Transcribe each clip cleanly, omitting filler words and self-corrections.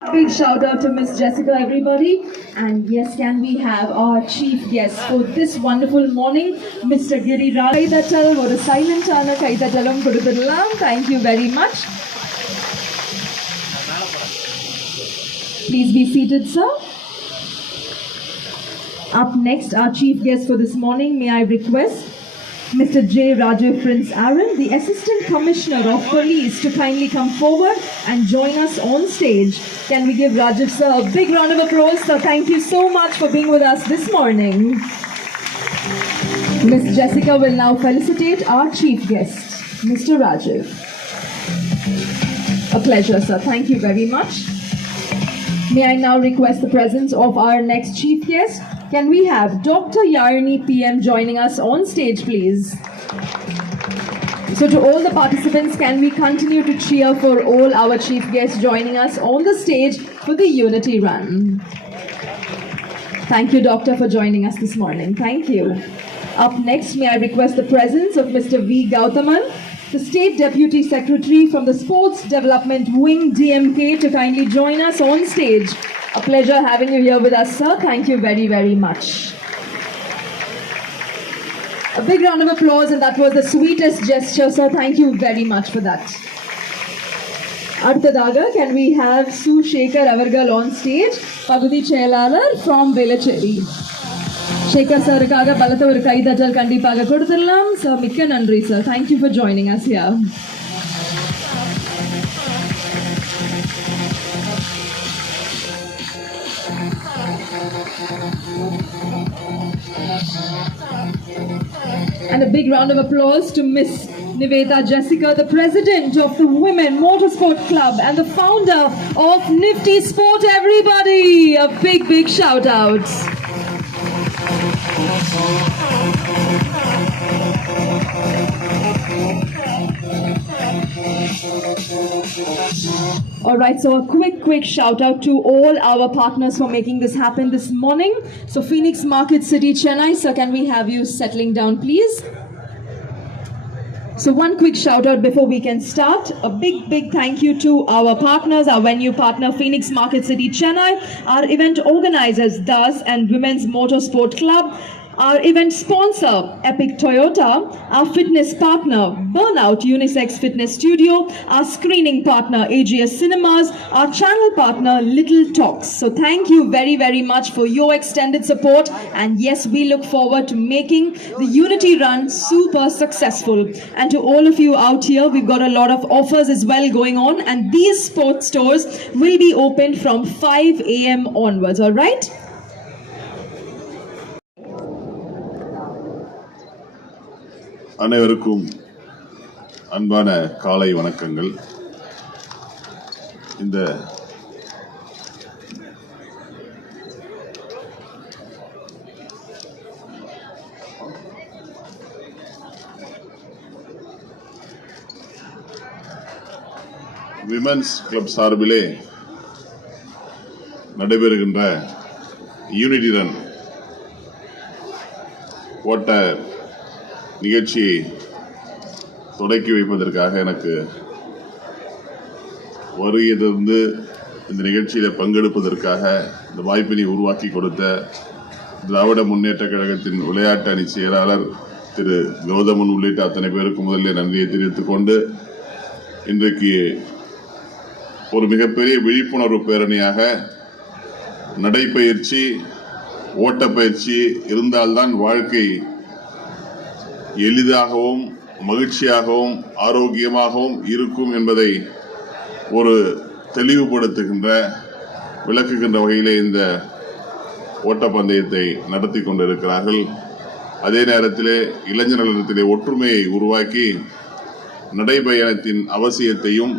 Big shout out to Miss Jessica, everybody. And yes, can we have our chief guest for this wonderful morning, Mr. Giri Raj. Kaidatal, what a silent chana, Kaidatalam Kududalam. Thank you very much. Please be seated, sir. Up next, our chief guest for this morning, may I request Mr. J. Rajiv Prince Aaron, the Assistant Commissioner of Police, to kindly come forward and join us on stage. Can we give Rajiv sir a big round of applause? Sir, thank you so much for being with us this morning. Miss Jessica will now felicitate our chief guest, Mr. Rajiv. A pleasure, sir. Thank you very much. May I now request the presence of our next chief guest? Can we have Dr. Yarni PM joining us on stage, please? So to all the participants, can we continue to cheer for all our chief guests joining us on the stage for the Unity Run? Thank you, Doctor, for joining us this morning. Thank you. Up next, may I request the presence of Mr. V. Gautaman, the State Deputy Secretary from the Sports Development Wing DMK, to kindly join us on stage. A pleasure having you here with us, sir. Thank you very, very much. A big round of applause, and that was the sweetest gesture, sir. Thank you very much for that. Arthadaga, can we have Su Shekhar Avargal on stage? Pagudi Chelalar from Velachery. Shekhar sir, kaga balata oru kaidatal kandipaga koduthalam. Sir, mikka nandri, sir. Thank you for joining us here. And a big round of applause to Miss Niveta Jessica, the President of the Women Motorsport Club and the founder of Nifty Sport, everybody. A big, big shout out. Alright, so a quick shout out to all our partners for making this happen this morning. So Phoenix Market City, Chennai, sir, can we have you settling down, please? So one quick shout out before we can start. A big thank you to our partners, our venue partner Phoenix Market City, Chennai, our event organizers DAS and Women's Motorsport Club, our event sponsor, Epic Toyota, our fitness partner, Burnout Unisex Fitness Studio, our screening partner, AGS Cinemas, our channel partner, Little Talks. So thank you very, very much for your extended support. And yes, we look forward to making the Unity Run super successful. And to all of you out here, we've got a lot of offers as well going on. And these sports stores will be opened from 5 a.m. onwards, all right? அனைவருக்கும் அன்பான காலை வணக்கங்கள். இந்த women's club சார்பிலே நடைபெறுகின்ற unity run ஓட்ட நிகழ்ச்சியை தொடக்கி வைப்பதற்காக எனக்கு வருகையிலிருந்து இந்த நிகழ்ச்சியில் பங்கெடுப்பதற்காக இந்த வாய்ப்பினை உருவாக்கி கொடுத்த திராவிட முன்னேற்ற கழகத்தின் விளையாட்டு அணி செயலாளர் திரு கௌதமன் உள்ளிட்ட அத்தனை பேருக்கு முதலில் நன்றியை தெரிவித்துக் கொண்டு, இன்றைக்கு ஒரு மிகப்பெரிய விழிப்புணர்வு பேரணியாக நடைப்பயிற்சி, ஓட்டப்பயிற்சி இருந்தால்தான் வாழ்க்கை எளிதாகவும் மகிழ்ச்சியாகவும் ஆரோக்கியமாகவும் இருக்கும் என்பதை ஒரு தெளிவுபடுத்துகின்ற, விளக்குகின்ற வகையிலே இந்த ஓட்டப்பந்தயத்தை நடத்தி கொண்டிருக்கிறார்கள். அதே நேரத்திலே இளைஞர்களிடத்திலே ஒற்றுமையை உருவாக்கி நடைபயணத்தின் அவசியத்தையும்,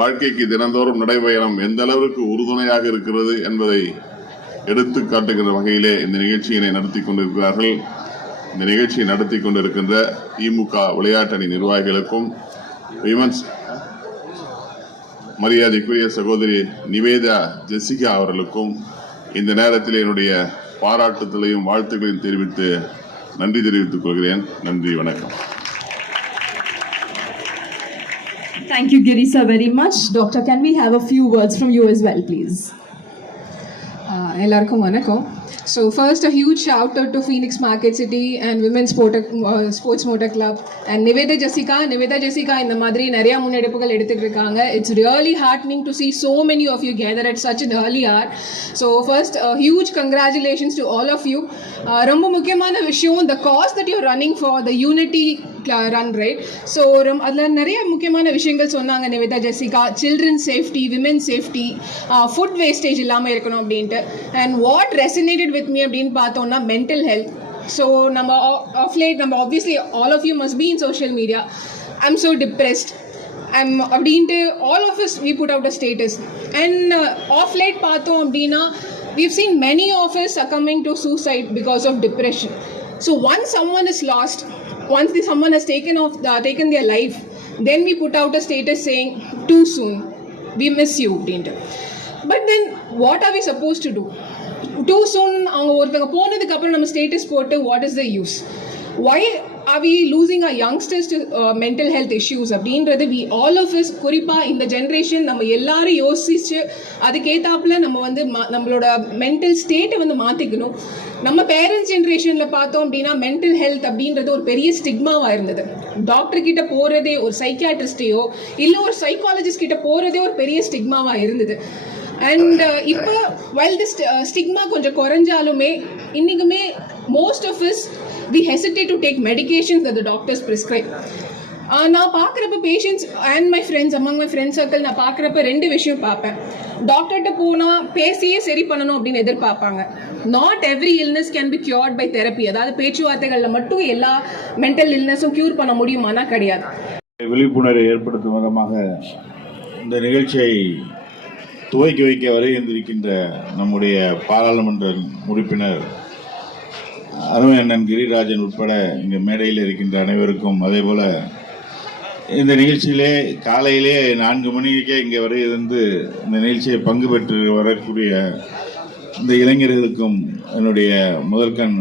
வாழ்க்கைக்கு தினந்தோறும் நடைபயணம் எந்த அளவிற்கு உறுதுணையாக இருக்கிறது என்பதை எடுத்து காட்டுகின்ற வகையிலே இந்த நிகழ்ச்சியினை நடத்தி கொண்டிருக்கிறார்கள். இந்த நிகழ்ச்சியை நடத்தி கொண்டிருக்கின்ற திமுக விளையாட்டு அணி நிர்வாகிகளுக்கும், விமன்ஸ் மரியாதைக்குரிய சகோதரி நிவேதா ஜெசிகா அவர்களுக்கும் இந்த நேரத்தில் என்னுடைய பாராட்டுதலையும் வாழ்த்துக்களையும் தெரிவித்து நன்றி தெரிவித்துக் கொள்கிறேன். நன்றி, வணக்கம். Thank you, Girisa, very much. Doctor, can we have a few words from you as well, please? எல்லாருக்கும் வணக்கம். So first a huge shout out to Phoenix Market City and Women's Sports Motor Club and Niveda Jessica இந்த மாதிரி நிறைய முன்னெடுப்புகள் எடுத்துட்டு இருக்காங்க. It's really heartening to see so many of you gather at such an early hour. So first a huge congratulations to all of you. ரொம்ப முக்கியமான விஷயம் the cause that you're running for, the unity run, right? So அதுல நிறைய முக்கியமான விஷயங்கள் சொன்னாங்க Nivetha Jessica. Children safety, women safety, food wastage இல்லாமல் இருக்கணும் அப்படின்ட்டு. And what resonated with me அப்படின்னு பார்த்தோம்னா மென்டல் ஹெல்த். ஸோ நம்ம ஆஃப் லேட் நம்ம obviously all of you must be in social media. I am so depressed அப்படின்ட்டு all of us we put out a status. And of late பார்த்தோம் அப்படின்னா we've seen many of us succumbing to suicide because of depression. So once someone is lost, once someone has taken their life, then we put out a status saying too soon, we miss you அப்படின்ட்டு. But then what are we supposed to do? Too soon அவங்க ஒருத்தங்க போனதுக்கு அப்புறம் நம்ம status போட்டு what is the use? Why are we losing our youngsters to mental health issues அப்படின்றது we all of us குறிப்பாக இந்த ஜென்ரேஷன் நம்ம எல்லாரும் யோசிச்சு அதுக்கேற்றாப்புல நம்ம வந்து நம்மளோட மென்டல் ஸ்டேட்டை வந்து மாற்றிக்கணும். நம்ம பேரண்ட்ஸ் ஜென்ரேஷனில் பார்த்தோம் அப்படின்னா மென்டல் ஹெல்த் அப்படின்றது ஒரு பெரிய ஸ்டிக்மாவாக இருந்தது. டாக்டர் கிட்ட போகிறதே, ஒரு சைக்கியாட்ரிஸ்டையோ இல்லை ஒரு சைக்காலஜிஸ்ட் கிட்ட போகிறதே ஒரு பெரிய ஸ்டிக்மாவாக இருந்தது. அண்ட் இப்போ வைல் திஸ் ஸ்டிக்மா கொஞ்சம் குறைஞ்சாலுமே இன்றைக்குமே most of is we hesitate to take medications that the doctors prescribe. நான் பார்க்குறப்ப patients and my friends among my friend circle நான் பார்க்குறப்ப ரெண்டு விஷயம் பார்ப்பேன். டாக்டர்கிட்ட போனால் பேசியே சரி பண்ணணும் அப்படின்னு எதிர்பார்ப்பாங்க. Not every illness can be cured by therapy. அதாவது பேச்சுவார்த்தைகளில் மட்டும் எல்லா மென்டல் இல்னஸும் க்யூர் பண்ண முடியுமானா கிடையாது. விழிப்புணர்வை ஏற்படுத்தும் விதமாக இந்த நிகழ்ச்சியை துவக்கி வைக்க வருகின்றிருக்கின்ற நம்முடைய பாராளுமன்ற உறுப்பினர் அருண் அண்ணன் கிரிராஜன் உட்பட இங்கே மேடையில் இருக்கின்ற அனைவருக்கும், அதே போல் இந்த நிகழ்ச்சியிலே காலையிலே 4 மணிக்கே இங்கே வரை இருந்து இந்த நிகழ்ச்சியை பங்கு பெற்று வரக்கூடிய இந்த இளைஞர்களுக்கும் என்னுடைய முதற்கண்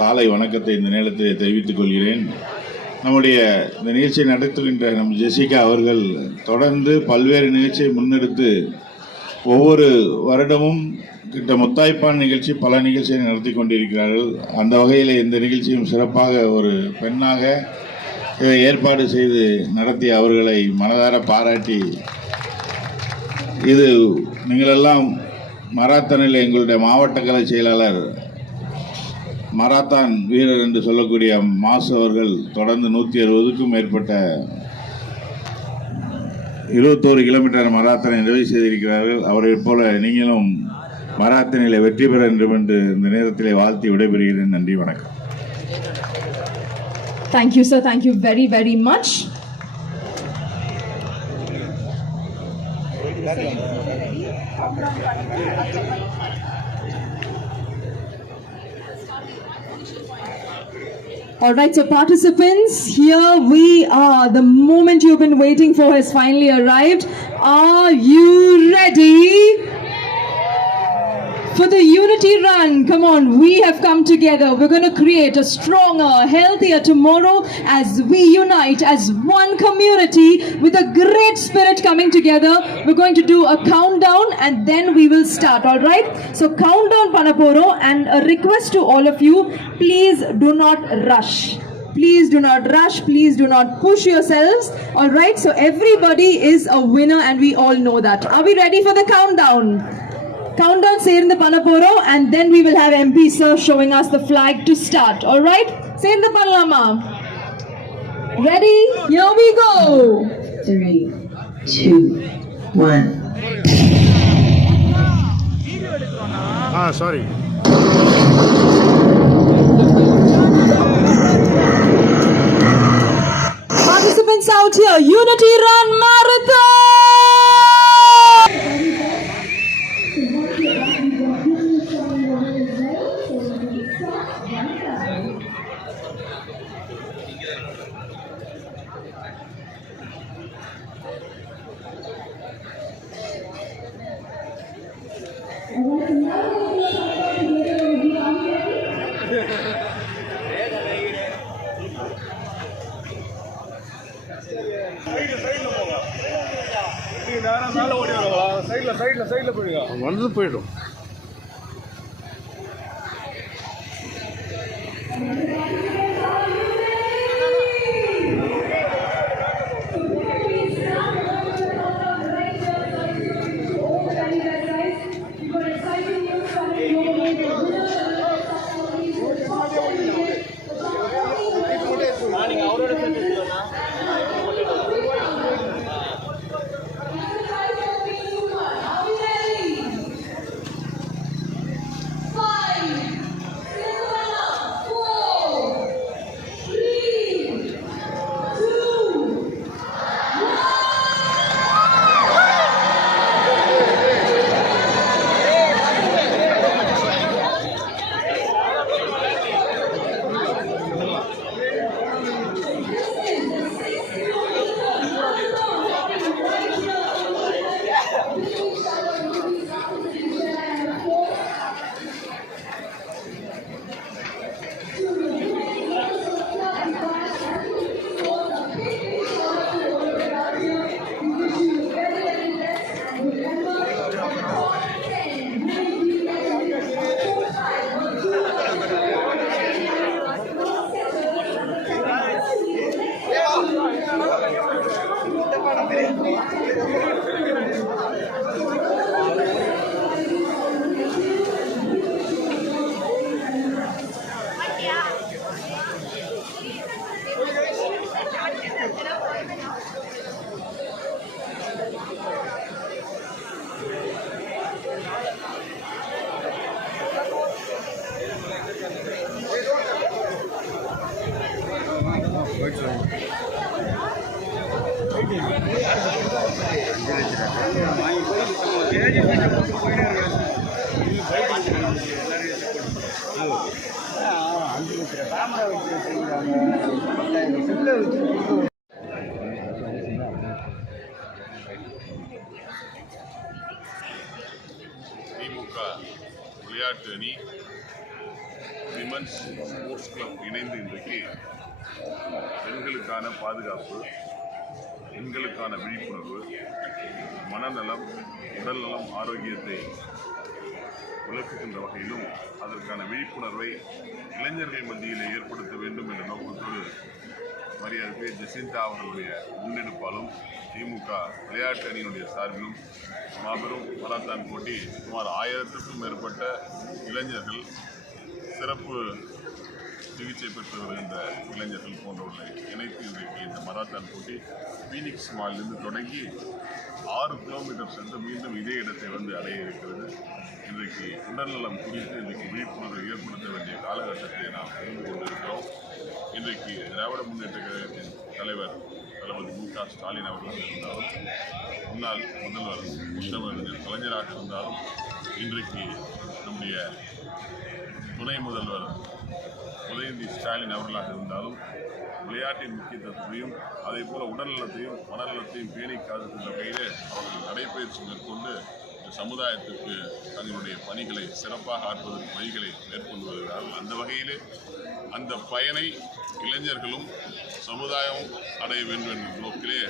காலை வணக்கத்தை இந்த நேரத்தில் தெரிவித்துக் கொள்கிறேன். நம்முடைய இந்த நிகழ்ச்சியை நடத்துகின்ற நம் ஜெசிகா அவர்கள் தொடர்ந்து பல்வேறு நிகழ்ச்சியை முன்னெடுத்து ஒவ்வொரு வருடமும் கிட்ட முத்தாய்ப்பான் நிகழ்ச்சி பல நிகழ்ச்சியை நடத்தி கொண்டிருக்கிறார்கள். அந்த வகையில் இந்த நிகழ்ச்சியும் சிறப்பாக ஒரு பெண்ணாக இதை ஏற்பாடு செய்து நடத்திய அவர்களை மனதார பாராட்டி, இது நீங்களெல்லாம் மராத்தானில் எங்களுடைய மாவட்ட கலை செயலாளர் மராத்தான் வீரர் என்று சொல்லக்கூடிய மாசு அவர்கள் தொடர்ந்து 160க்கும் மேற்பட்ட 21 கிலோமீட்டர் மராத்தானை நிறைவு செய்திருக்கிறார்கள். அவரைப் போல நீங்களும் மராத்தானில் வெற்றி பெற வேண்டும் என்று இந்த நேரத்திலே வாழ்த்தி விடைபெறுகிறேன். நன்றி, வணக்கம். Thank you, sir. Thank you very, very much. All right, so participants, here we are. The moment you've been waiting for has finally arrived. Are you ready for the unity run? Come on, we have come together. We're going to create a stronger, healthier tomorrow as we unite as one community with a great spirit coming together. We're going to do a countdown and then we will start, all right? So countdown panaporo, and a request to all of you, please do not rush. Please do not rush. Please do not push yourselves. All right, so everybody is a winner and we all know that. Are we ready for the countdown? Countdown சேர்ந்து பண்ண போறோம், and then we will have MP sir showing us the flag to start. All right, சேர்ந்து பண்ணலாமா? Ready? Here we go. 3, 2, 1. Sorry. Participants out here, Unity Run Marathon. வந்து போயிடும். திமுக விளையாட்டு அணி women's sports club இணைந்து இன்றைக்கு பெண்களுக்கான பாதுகாப்பு, பெண்களுக்கான விழிப்புணர்வு, மனநலம், உடல்நலம், ஆரோக்கியத்தை விளக்குகின்ற வகையிலும் அதற்கான விழிப்புணர்வை இளைஞர்கள் மத்தியிலே ஏற்படுத்த வேண்டும் என்ற நோக்கத்தோடு மரியாதை ஜெசிந்தா அவர்களுடைய முன்னெடுப்பாலும் திமுக விளையாட்டு அணியினுடைய சார்பிலும் மாபெரும் மராத்தான் போட்டி சுமார் 1000க்கும் மேற்பட்ட இளைஞர்கள், சிறப்பு சிகிச்சை பெற்று வருகின்ற இளைஞர்கள் போன்றவர்களை இணைத்து இன்றைக்கு இந்த மராத்தான் போட்டி பீனிக்ஸ் மாலிலிருந்து தொடங்கி 6 கிலோமீட்டர் சென்று மீண்டும் இதே இடத்தை வந்து அடைய இருக்கிறது. இன்றைக்கு உடல்நலம் குறித்து இன்றைக்கு விழிப்புணர்வை ஏற்படுத்த வேண்டிய காலகட்டத்தை நாம் புரிந்து கொண்டிருக்கிறோம். இன்றைக்கு திராவிட முன்னேற்ற கழகத்தின் தலைவர் தளபதி மு.க. ஸ்டாலின் அவர்களாக இருந்தாலும், முன்னாள் முதல்வர் முத்தமிழறிஞர் கலைஞராக இருந்தாலும், இன்றைக்கு நம்முடைய துணை முதல்வர் உதயநிதி ஸ்டாலின் அவர்களாக இருந்தாலும் விளையாட்டின் முக்கியத்துவத்தையும் அதே போல உடல்நலத்தையும் மனநலத்தையும் பேணி காக்கின்ற வகையிலே அவர்கள் நடைபயிற்சி மேற்கொண்டு சமுதாயத்திற்கு தங்களுடைய பணிகளை சிறப்பாக ஆற்றுவதற்கு வழிகளை மேற்கொண்டு வருகிறார்கள். அந்த வகையிலே அந்த பயனை இளைஞர்களும் சமுதாயமும் அடைய வேண்டும் என்ற நோக்கிலே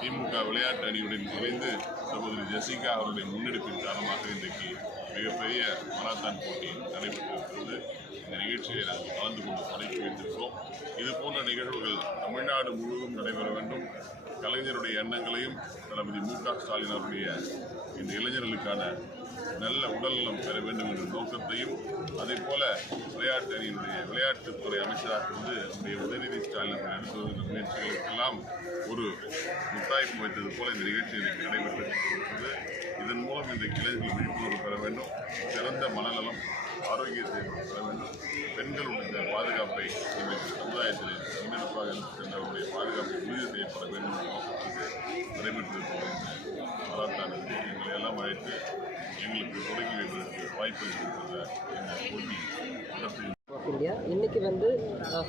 திமுக விளையாட்டு அணியுடன் இணைந்து சகோதரி ஜெசிகா அவருடைய முன்னெடுப்பின் காரணமாக இன்றைக்கு மிகப்பெரிய மராத்தான் போட்டி நடைபெற்றிருக்கிறது. இந்த நிகழ்ச்சியை நாங்கள் கலந்து கொண்டு தொடங்கி வைத்திருக்கிறோம். இது போன்ற நிகழ்வுகள் தமிழ்நாடு முழுவதும் நடைபெற வேண்டும். கலைஞருடைய எண்ணங்களையும் தளபதி மு.க. ஸ்டாலின் அவருடைய இந்த இளைஞர்களுக்கான நல்ல உடல்நலம் பெற வேண்டும் என்ற நோக்கத்தையும், அதே போல விளையாட்டு அணியினுடைய விளையாட்டுத்துறை அமைச்சராக இருந்து நம்முடைய உதயநிதி ஸ்டாலின் எடுத்து வருகின்ற முயற்சிகளுக்கெல்லாம் ஒரு முத்தாய்ப்பு வைத்தது போல இந்த நிகழ்ச்சி இன்றைக்கு நடைபெற்றிருக்கிறது. இதன் மூலம் இன்றைக்கு இளைஞர்கள் விழிப்புணர்வு பெற வேண்டும், சிறந்த மனநலம், ஆரோக்கியத்தை பெற வேண்டும், பெண்களுடைய பாதுகாப்பை இன்றைக்கு சமுதாயத்தில் முன்னெடுப்பாக சென்றவருடைய பாதுகாப்பை உறுதி செய்யப்பட வேண்டும் என்ற நோக்கத்திற்கு நடைபெற்றிருக்கிற இந்த மராத்தானுக்கு எங்களை எல்லாம் அழைத்து எங்களுக்கு தொடங்கி வைப்பதற்கு வாய்ப்பு இருக்கின்ற இந்த போட்டி நடத்தி இல்லையா. இன்றைக்கி வந்து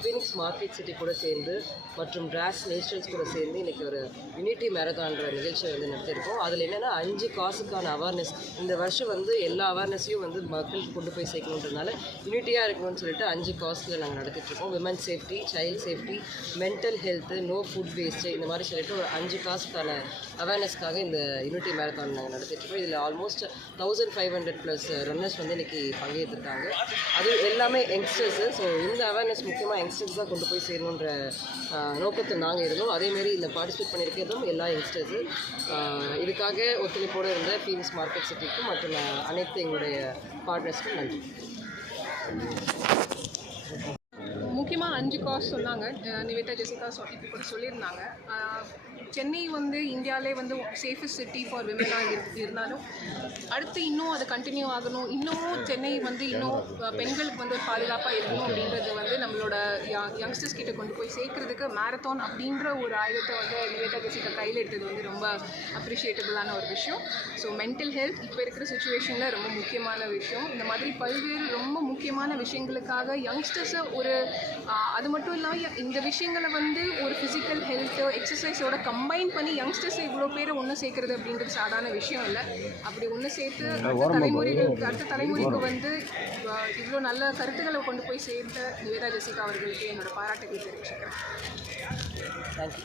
ஃபீனிக்ஸ் மார்க்கெட் சிட்டி கூட சேர்ந்து மற்றும் டிராஸ் நேஷனல்ஸ் கூட சேர்ந்து இன்றைக்கி ஒரு யூனிட்டி மேரத்தான்ற நிகழ்ச்சியை வந்து நடத்தியிருக்கோம். அதில் என்னென்னா 5 காசுக்கான அவேர்னஸ், இந்த வருஷம் வந்து எல்லா அவேர்னஸையும் வந்து மக்களுக்கு கொண்டு போய் சேர்க்கணுன்றதுனால யூனிட்டியாக இருக்கணும்னு சொல்லிட்டு 5 காஸ்ட்டில் நாங்கள் நடத்திட்டுருக்கோம். Women safety, child safety, mental health, no food waste, இந்த மாதிரி சொல்லிட்டு ஒரு 5 காசுக்கான அவேர்னஸ்க்காக இந்த யூனிட்டி மேரத்தான் நாங்கள் நடத்திட்டுருக்கோம். இதில் ஆல்மோஸ்ட் 1500+ ரன்னர்ஸ் வந்து இன்றைக்கி பங்கேற்றிருக்காங்க. அது எல்லாமே யங்ஸ்டர்ஸு. ஸோ இந்த அவேர்னஸ் முக்கியமாக யங்ஸ்டர்ஸ் தான் கொண்டு போய் சேரணுன்ற நோக்கத்தில் நாங்கள் இருந்தோம். அதேமாரி இதில் பார்ட்டிசிபேட் பண்ணியிருக்கிறதும் எல்லா யங்ஸ்டர்ஸு. இதுக்காக ஒத்துழைப்போடு இருந்த ஃபீனிக்ஸ் மார்க்கெட் சிட்டிக்கும் மற்றும் அனைத்து எங்களுடைய பார்ட்னர்ஸ்க்கும் நன்றி. முக்கியமாக 5 காஸ் சொன்னாங்க. நிவேதா ஜெசிகா இப்போ கூட சொல்லியிருந்தாங்க. சென்னை வந்து இந்தியாவிலே வந்து சேஃபஸ்ட் சிட்டி ஃபார் விமனாக இருந்தாலும் அடுத்து இன்னும் அது கண்டினியூ ஆகணும். இன்னமும் சென்னை வந்து இன்னும் பெண்களுக்கு வந்து ஒரு பாதுகாப்பாக இருக்கணும் அப்படின்றது வந்து நம்மளோட யங்ஸ்டர்ஸ் கிட்ட கொண்டு போய் சேர்க்கறதுக்கு மேரத்தான் அப்படின்ற ஒரு ஆயுதத்தை வந்து நிவேதா ஜெசிகா கையில் எடுத்தது வந்து ரொம்ப அப்ரிஷியேட்டபிளான ஒரு விஷயம். ஸோ மென்டல் ஹெல்த் இப்போ இருக்கிற சுச்சுவேஷனில் ரொம்ப முக்கியமான விஷயம். இந்த மாதிரி பல்வேறு ரொம்ப முக்கியமான விஷயங்களுக்காக யங்ஸ்டர்ஸை ஒரு அது மட்டும் இல்லாமல் இந்த விஷயங்களை வந்து ஒரு ஃபிசிக்கல் ஹெல்த்து எக்ஸசைஸோட கம்பைன் பண்ணி யங்ஸ்டர்ஸ் இவ்வளோ பேரை ஒன்று சேர்க்கறது அப்படின்றது சாதாரண விஷயம் இல்லை. அப்படி ஒன்று சேர்த்து அடுத்த தலைமுறைக்கு வந்து இவ்வளோ நல்ல கருத்துக்களை கொண்டு போய் சேர்த்த நிவேதா ஜெசிகா அவர்களுக்கு என்னோட பாராட்டுகளை தெரிவிச்சுக்கிறேன். தேங்க்யூ.